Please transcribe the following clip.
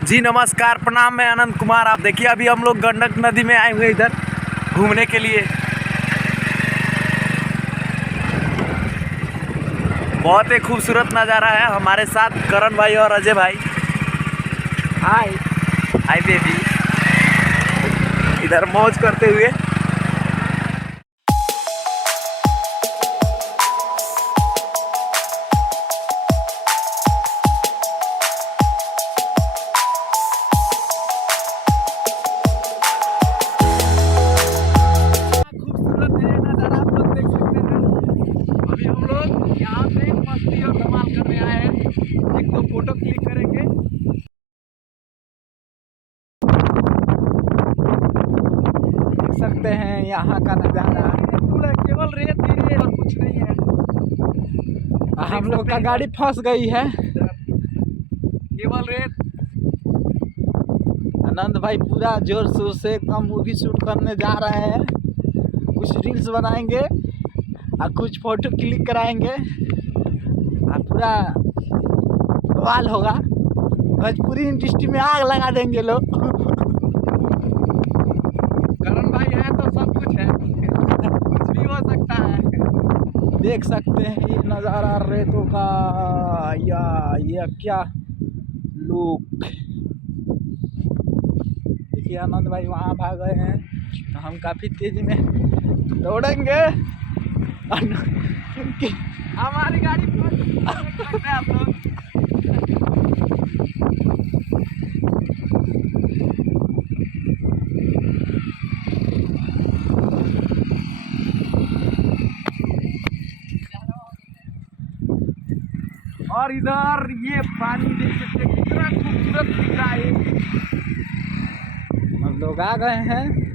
जी नमस्कार, प्रणाम। मैं अनंत कुमार। आप देखिए अभी हम लोग गंडक नदी में आए हुए इधर घूमने के लिए। बहुत ही खूबसूरत नज़ारा है। हमारे साथ करण भाई और अजय भाई। हाय हाय बेबी। इधर मौज करते हुए यहाँ पे मस्ती और धमाल करने आए हैं। एक दो फोटो क्लिक करेंगे। देख सकते हैं यहाँ का नज़ारा। पूरा केवल रेत ही रेत और कुछ नहीं है। हम लोग का गाड़ी फंस गई है। केवल रेत। आनंद भाई पूरा जोर शोर से एकदम मूवी शूट करने जा रहे हैं। कुछ रील्स बनाएंगे और कुछ फोटो क्लिक कराएंगे और पूरा बवाल होगा। भोजपुरी इंडस्ट्री में आग लगा देंगे लोग। करण भाई है तो सब कुछ है, कुछ भी हो सकता है। देख सकते हैं ये नज़ारा रेतों का, या ये क्या लुक। देखिए आनंद भाई वहाँ भाग गए हैं तो हम काफ़ी तेज़ी में दौड़ेंगे क्योंकि हमारी गाड़ी फंस सकते हैं आप लोग। और इधर ये पानी देख सकते हैं कितना खूबसूरत दिख रहा है। हम लोग आ गए हैं।